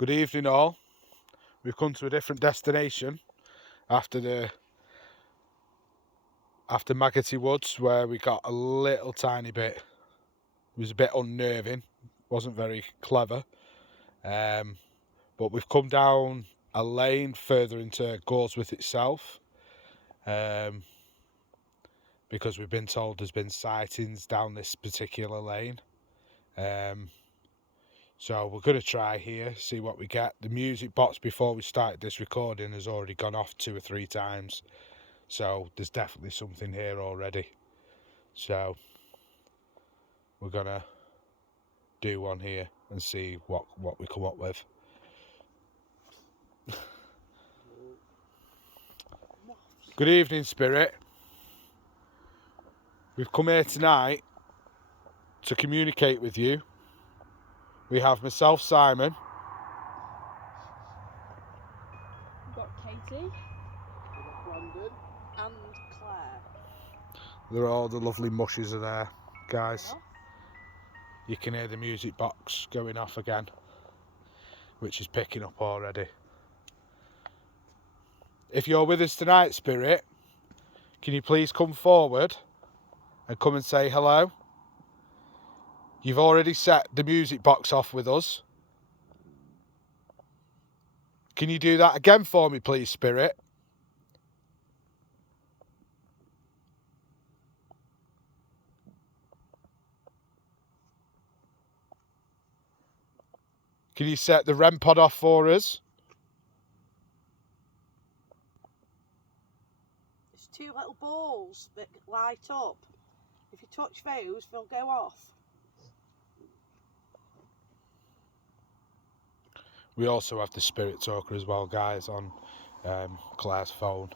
Good evening all. We've come to a different destination after Maggoty Woods, where we got a little tiny bit, it was a bit unnerving, wasn't very clever, but we've come down a lane further into Gawsworth itself, because we've been told there's been sightings down this particular lane. So we're going to try here, see what we get. The music box before we started this recording has already gone off 2 or 3 times. So there's definitely something here already. So we're going to do one here and see what we come up with. Good evening, Spirit. We've come here tonight to communicate with you. We have myself, Simon. We've got Katie. We've got Brandon. And Claire. They're all the lovely mushes are there, guys. You can hear the music box going off again, which is picking up already. If you're with us tonight, Spirit, can you please come forward and come and say hello? You've already set the music box off with us. Can you do that again for me, please, Spirit? Can you set the REM pod off for us? There's 2 little balls that light up. If you touch those, they'll go off. We also have the Spirit Talker as well, guys, on Claire's phone.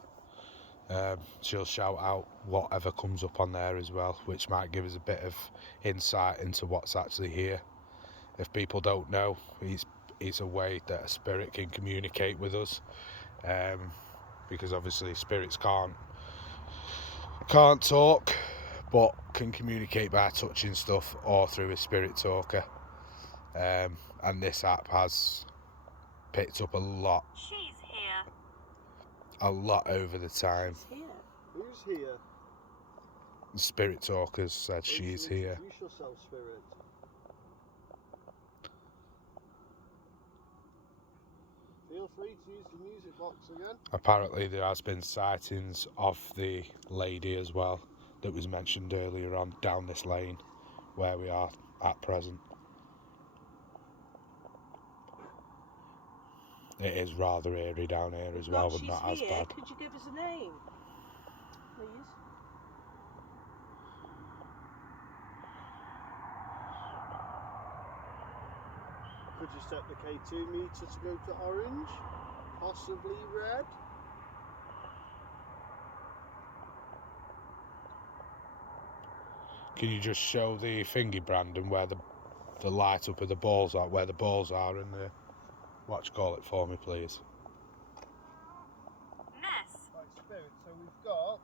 She'll shout out whatever comes up on there as well, which might give us a bit of insight into what's actually here. If people don't know, it's a way that a spirit can communicate with us, because obviously spirits can't talk, but can communicate by touching stuff or through a Spirit Talker. And this app has picked up a lot. She's here. A lot over the time. She's here. Who's here? The Spirit Talkers said she's here. Introduce yourself, Spirit. Feel free to use the music box again. Apparently there has been sightings of the lady as well that was mentioned earlier on down this lane where we are at present. It is rather eerie down here as well, but not as bad. Could you give us a name, please? Could you set the K2 meter to go to orange? Possibly red? Can you just show the thingy, Brandon, where the light up of the balls are, where the balls are in the what you call it for me, please? Ness. Right, Spirit, so we've got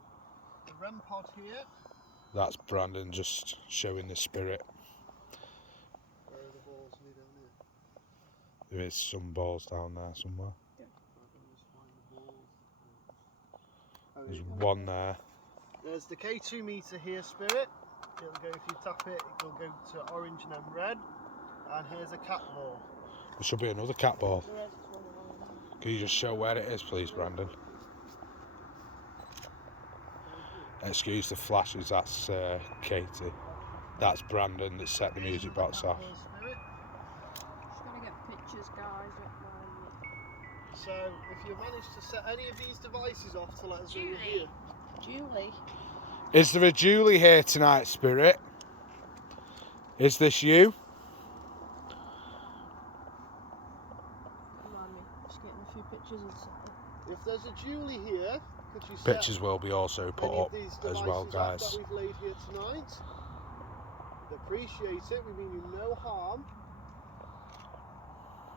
the REM pod here. That's Brandon just showing the spirit. Where are the balls down here? There is some balls down there somewhere. Yeah. Just find the balls. There's one there. There's the K2 meter here, Spirit. It'll go, if you tap it, it'll go to orange and then red. And here's a cat ball. There should be another cat ball. Can you just show where it is, please, Brandon? Excuse the flashes, that's Katie. That's Brandon that set the music box off. Just gonna get pictures, guys. So, if you manage to set any of these devices off to let us know you're here. Julie. Is there a Julie here tonight, Spirit? Is this you? Just getting a few pictures and stuff. If there's a Julie here, could you set Pictures will be also put any up of these as well, devices guys. off that we've laid here tonight? We appreciate it, we mean you no harm.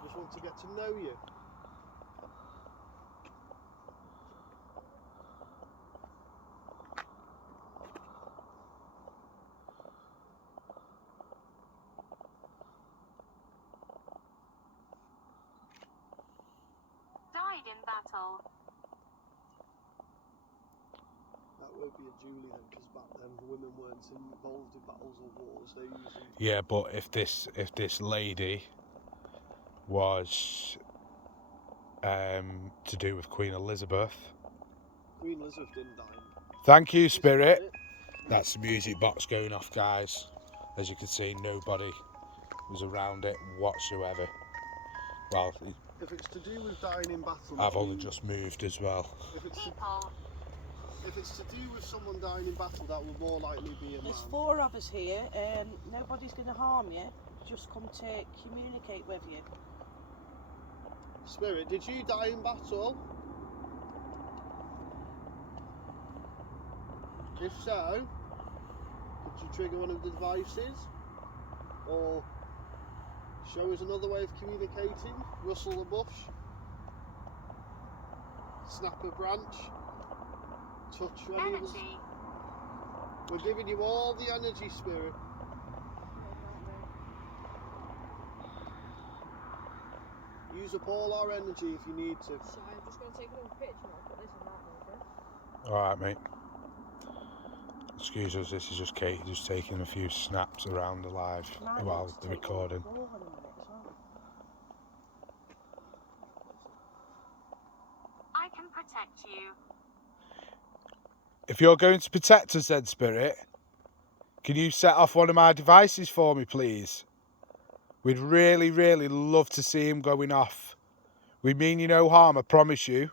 Just want to get to know you. battle. That would be a Julie then, because back then women weren't involved in battles or wars. They usually. Yeah, but if this lady was to do with Queen Elizabeth. Queen Elizabeth didn't die. Thank you, Spirit. That's the music box going off, guys. As you can see, nobody was around it whatsoever. Well, If it's to do with dying in battle, I've only just moved as well. If it's People. if it's to do with someone dying in battle, that will more likely be a man. There's 4 of us here. Nobody's going to harm you. Just come to communicate with you. Spirit, did you die in battle? If so, could you trigger one of the devices? Or show us another way of communicating? Rustle a bush? Snap a branch? Touch any of us? Energy. We're giving you all the energy, Spirit. Use up all our energy if you need to. So I'm just going to take another picture and I'll put this in that later. Alright, mate. Excuse us, this is just Kate just taking a few snaps around the live while the recording. I can protect you. If you're going to protect us then, Spirit, can you set off one of my devices for me, please? We'd really, really love to see him going off. We mean you no harm, I promise you.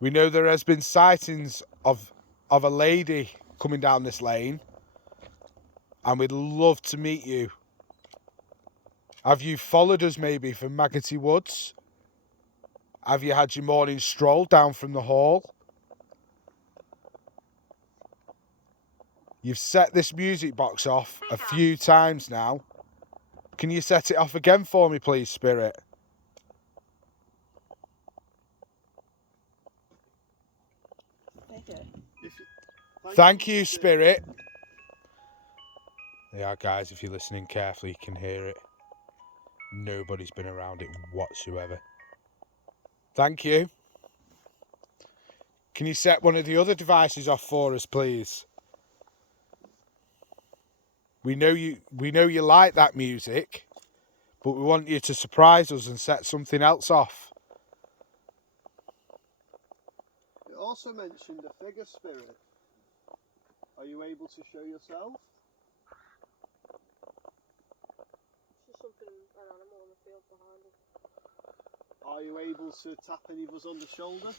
We know there has been sightings of a lady coming down this lane, and we'd love to meet you. Have you followed us maybe from Maggoty Woods? Have you had your morning stroll down from the hall? You've set this music box off a few times now. Can you set it off again for me, please, Spirit? Thank you, Spirit. Yeah, guys, if you're listening carefully, you can hear it. Nobody's been around it whatsoever. Thank you. Can you set one of the other devices off for us, please? We know you like that music, but we want you to surprise us and set something else off. It also mentioned a figure, Spirit. Are you able to show yourself? It's just something, an animal in the field behind us. Are you able to tap any of us on the shoulder?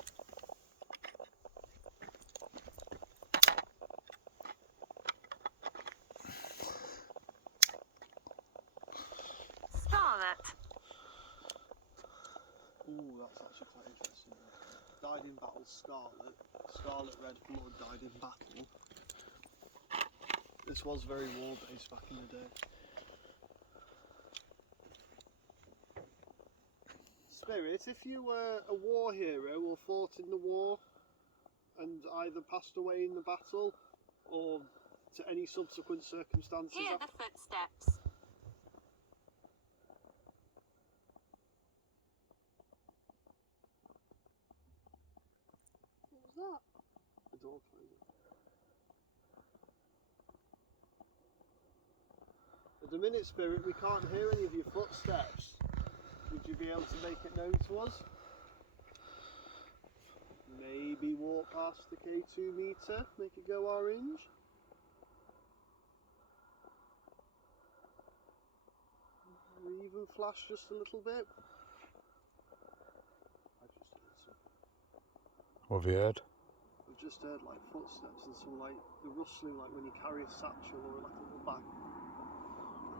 Scarlet. Ooh, that's actually quite interesting. Died in battle, Scarlet. Scarlet red blood died in battle. This was very war-based back in the day. Spirit, if you were a war hero or fought in the war and either passed away in the battle or to any subsequent circumstances... Hear the footsteps. What was that? The door closing. At the minute, Spirit, we can't hear any of your footsteps. Would you be able to make it known to us? Maybe walk past the K2 meter, make it go orange? Or even flash just a little bit? I just heard something. What have you heard? I've just heard like footsteps and some like the rustling, like when you carry a satchel or like a little bag.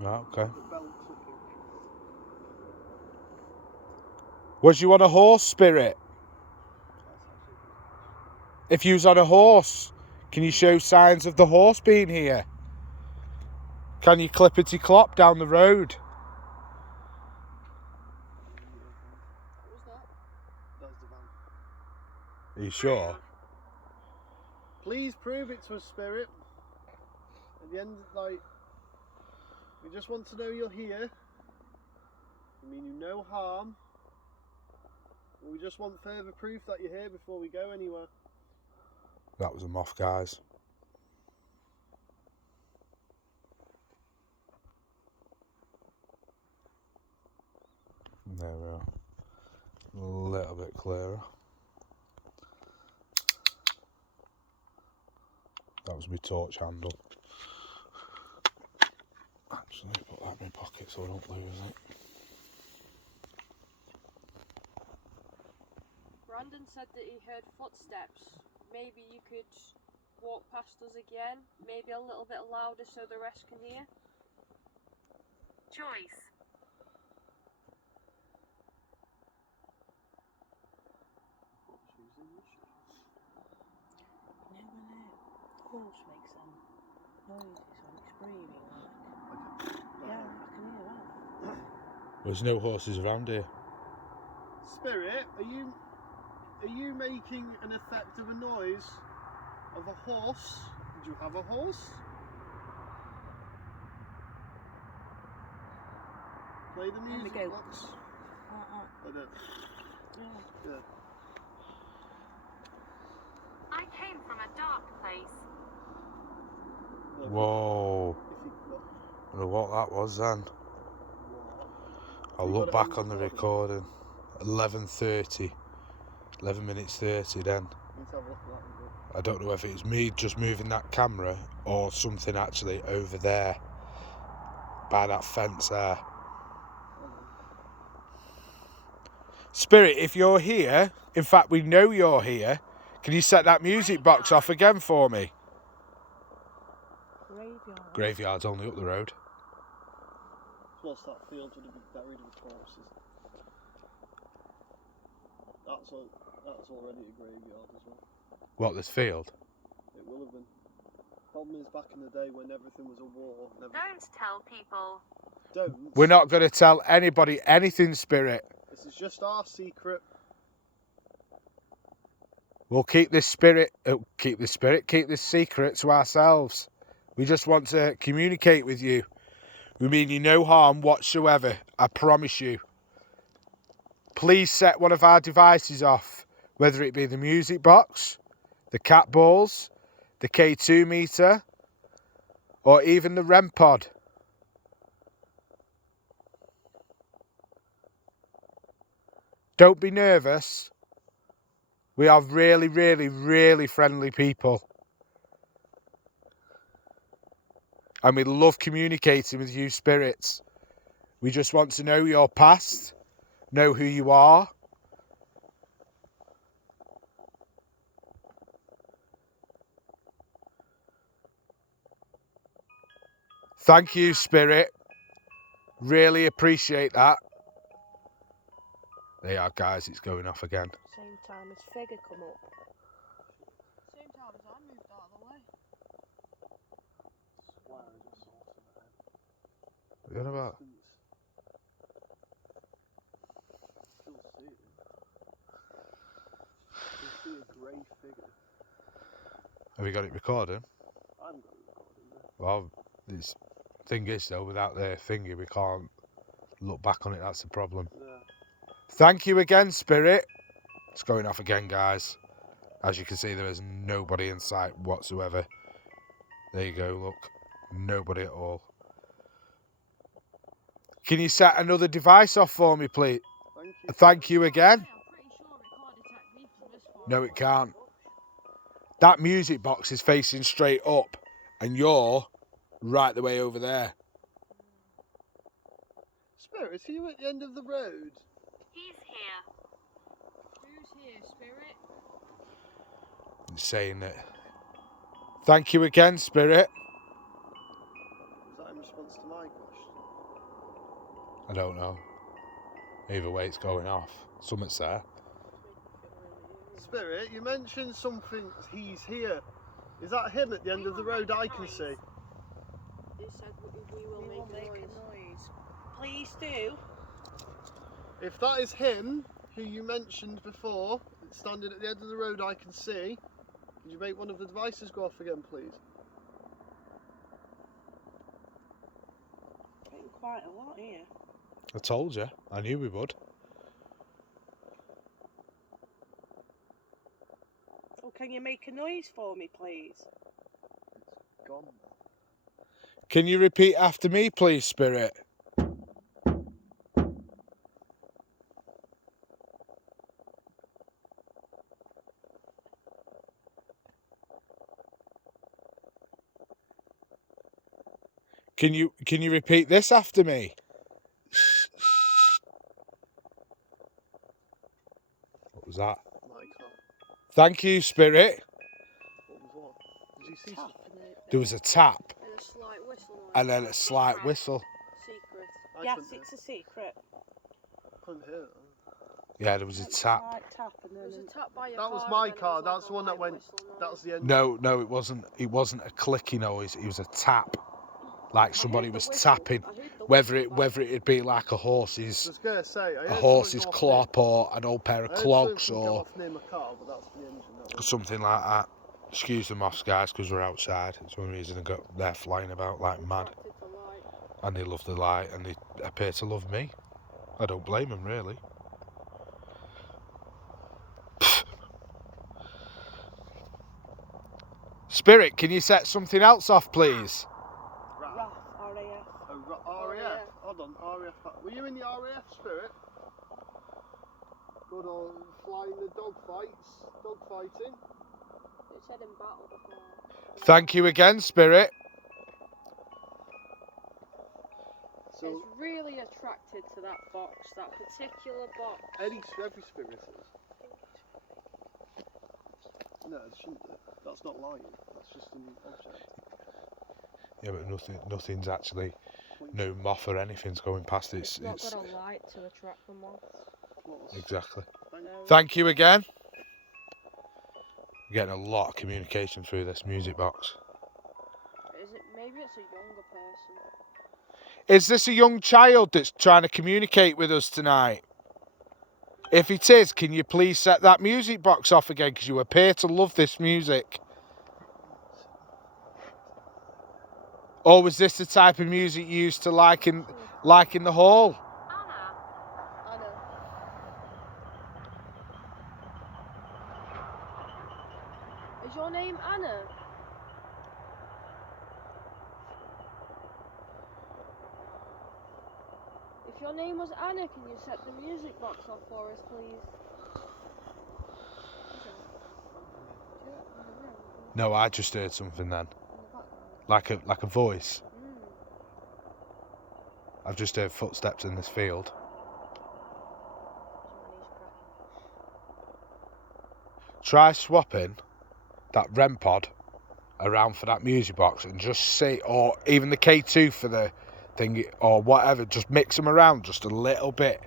Right, okay. The belt clicking. Was you on a horse, Spirit? If you was on a horse, can you show signs of the horse being here? Can you clippity clop down the road? What was that? That was the van. Are you sure? Please prove it to us, Spirit. At the end, like, we just want to know you're here. We mean you no harm. We just want further proof that you're here before we go anywhere. That was a moth, guys. There we are. A little bit clearer. That was my torch handle. Actually, put that in my pocket so I don't lose it. Brandon said that he heard footsteps. Maybe you could walk past us again, maybe a little bit louder so the rest can hear. Choice. You know when a horse makes them noises when it's breathing, like? Yeah, I can hear that. There's no horses around here. Spirit, are you making an effect of a noise of a horse? Did you have a horse? Play the There we music go. box. Like that. Yeah. Yeah. Yeah. I came from a dark place. Well, Whoa. if you- well, I don't know what that was then. I'll We look got it on back on the recording. recording. 11:30. 11 minutes 30 then. Let's have a look at that one. I don't know if it's me just moving that camera or something actually over there by that fence there. Spirit, if you're here, in fact we know you're here, can you set that music box off again for me? Graveyard. Graveyard's only up the road. Plus that field would have been buried with corpses. That's already a graveyard as well. What, this field? It will have been. Problem is, back in the day when everything was a war. Don't tell people. Don't. We're not going to tell anybody anything, Spirit. This is just our secret. We'll keep this secret to ourselves. We just want to communicate with you. We mean you no harm whatsoever, I promise you. Please set one of our devices off, whether it be the music box, the cat balls, the K2 meter, or even the REM pod. Don't be nervous. We are really, really, really friendly people. And we love communicating with you spirits. We just want to know your past, know who you are. Thank you, Spirit. Really appreciate that. There you are, guys. It's going off again. Same time as figure come up. Same time as I moved out of the way. Swear I just saw something. What are you on about? Still see it. You see a grey figure. Have you got it recording? I haven't got it recording there. Well, this thing is though, without the thingy, we can't look back on it. That's the problem. Yeah. Thank you again, Spirit. It's going off again, guys. As you can see, there is nobody in sight whatsoever. There you go, look. Nobody at all. Can you set another device off for me, please? Thank you. Thank you again. I'm pretty sure it can't detect me from this far. No, it can't. That music box is facing straight up, and you're right the way over there. Spirit, are you at the end of the road? He's here. Who's here, Spirit? It's saying that. Thank you again, Spirit. Is that in response to my question? I don't know. Either way, it's going off. Something's there. Spirit, you mentioned something. He's here. Is that him at the end of the road I can see? He said we will make a noise. Please do. If that is him, who you mentioned before, standing at the end of the road I can see, could you make one of the devices go off again, please? Getting quite a lot here. I told you. I knew we would. Oh, can you make a noise for me, please? It's gone. Can you repeat after me, please, Spirit? Can you repeat this after me? What was that? My car. Thank you, Spirit. What was what? Did you see Tap something? and There was a tap And a slight whistle noise. and then a slight whistle. Secret. I Yes, couldn't hear. it's a secret. Couldn't hear it. Yeah, there was a tap. Slight tap and There was then a tap by your That car. was and my then it car. was like That's a the one that light went. whistle That was the end. No, it wasn't. It wasn't a clicky noise. It was a tap, like somebody heard the was whistle. tapping. I heard the Whether whistle it'd be like a I horse's was gonna say I heard horse's something go off clop or an old pair of near, I heard clogs something go or off near my car, but that's the engine. That was. something like that. Excuse the moths, guys, because we're outside. It's one reason they're flying about like mad, attracted to light. and they love the light, and they appear to love me. I don't blame them, really. Spirit, can you set something else off, please? RAF. RAF, RAF. RAF. Hold on, RAF. Were you in the RAF, Spirit? Good old flying the dog fights, dog fighting. It said in battle before. Thank you again, Spirit. So It's really attracted to that box, that particular box. every spirit is. No, it shouldn't be. That's not lying. That's just an object. Yeah, but nothing's actually, no moth or anything's going past it. It's not got a light to attract the moths. Exactly. Thank Thank you again. We're getting a lot of communication through this music box. Is it? Maybe it's a younger person. Is this a young child that's trying to communicate with us tonight? If it is, can you please set that music box off again, because you appear to love this music? Or was this the type of music you used to like in the hall? Anna, Anna. Is your name Anna? If your name was Anna, can you set the music box off for us, please? No, I just heard something then, In the background. like a voice. Mm. I've just heard footsteps in this field. Try swapping that REM pod around for that music box and just see, or even the K2 for the thing, or whatever, just mix them around just a little bit.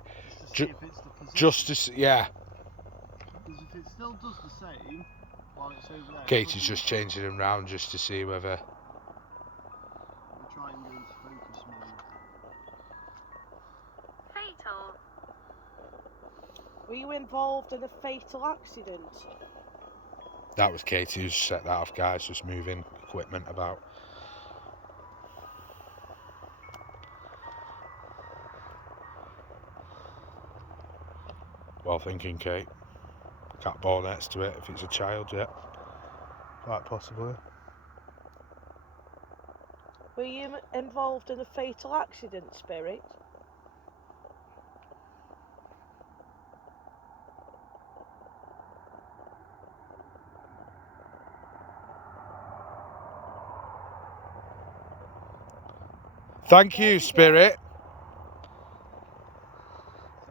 Just to see if it's the position. Just to see, yeah. Because if it still does the same while it's over there. Katie's just changing them round just to see whether. We'll try and go into focus mode. fatal. Were you involved in a fatal accident? That was Katie who set that off, guys, just moving equipment about. Well thinking, Kate. Cat ball next to it, if it's a child, yeah. Quite possibly. Were you involved in a fatal accident, Spirit? Thank you, Spirit.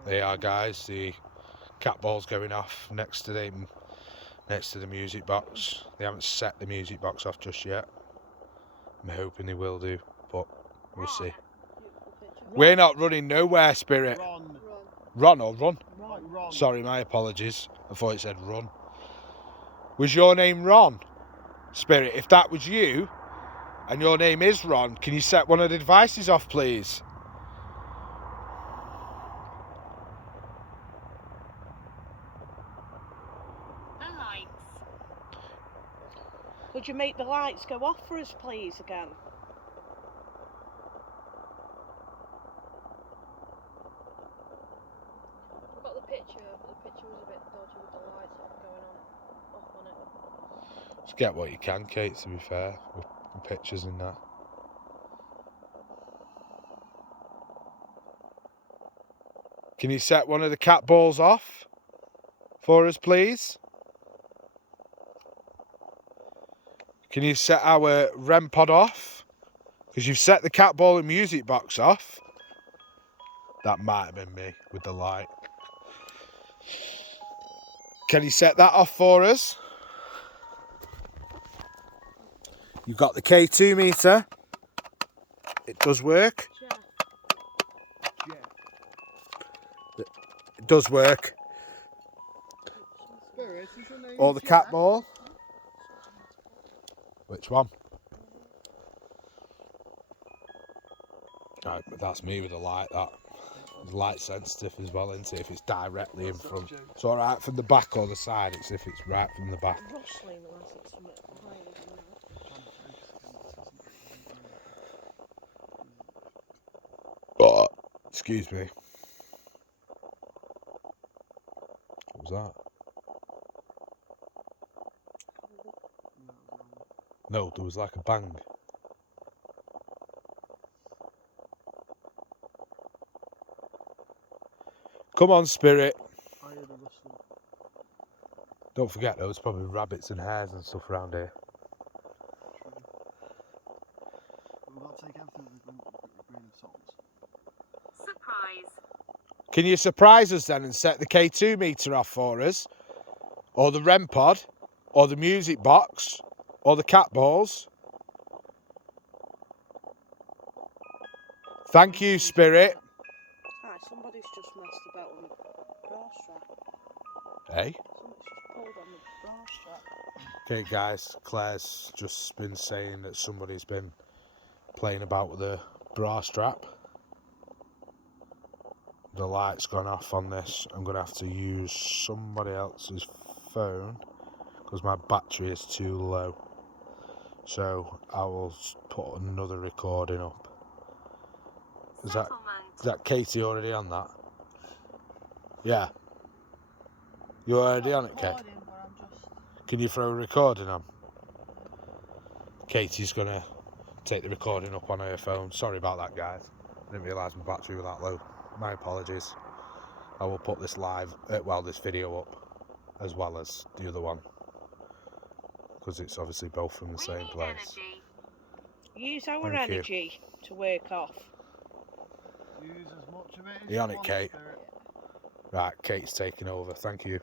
There you are, guys. The cat ball's going off next to the music box. They haven't set the music box off just yet. I'm hoping they will do, but we'll see. We're not running nowhere, Spirit. Ron. Run or run? Like Ron. Sorry, my apologies. I thought it said run. Was your name Ron? Spirit, if that was you, and your name is Ron, can you set one of the devices off, please? The lights. Could you make the lights go off for us, please, again? picture was a bit dodgy with the lights off on it. Just get what you can, Kate, to be fair, with pictures and that. Can you set one of the cat balls off for us, please? Can you set our REM pod off? Because you've set the cat ball and music box off. That might have been me with the light. Can you set that off for us? You've got the K2 meter. It does work. It does work. Spirit, is your name Or the cat ball. Which one? Right, but that's me with the light. That it's light sensitive as well, isn't it? If it's directly in front, it's all right from the back or the side. It's if it's right from the back. Rustling unless it's from behind, you know. Oh, excuse me. What was that? No, there was like a bang. Come on, Spirit. I heard a rustling. Don't forget, though, there's probably rabbits and hares and stuff around here. True. We've got to take everything with a grain of salt. Surprise. Can you surprise us then and set the K2 meter off for us? Or the REM pod? Or the music box? Or the cat balls? Thank you, Spirit. Hi, somebody's just messed about with a bra strap. Hey? Somebody's just pulled on the bra strap. Okay, guys, Claire's just been saying that somebody's been playing about with the bra strap. The light's gone off on this. I'm going to have to use somebody else's phone because my battery is too low. So I will put another recording up. Is that Katie already on that? Yeah. You're already on it, Kate? Recording, but I'm just... Can you throw a recording on? Katie's going to take the recording up on her phone. Sorry about that, guys. I didn't realise my battery was that low. My apologies. I will put this this video up as well as the other one. Because it's obviously both from the same place. Use our Thank you. energy to work off. Use as much of it as You on it, want, Kate? Spirit. Right, Kate's taking over. Thank you.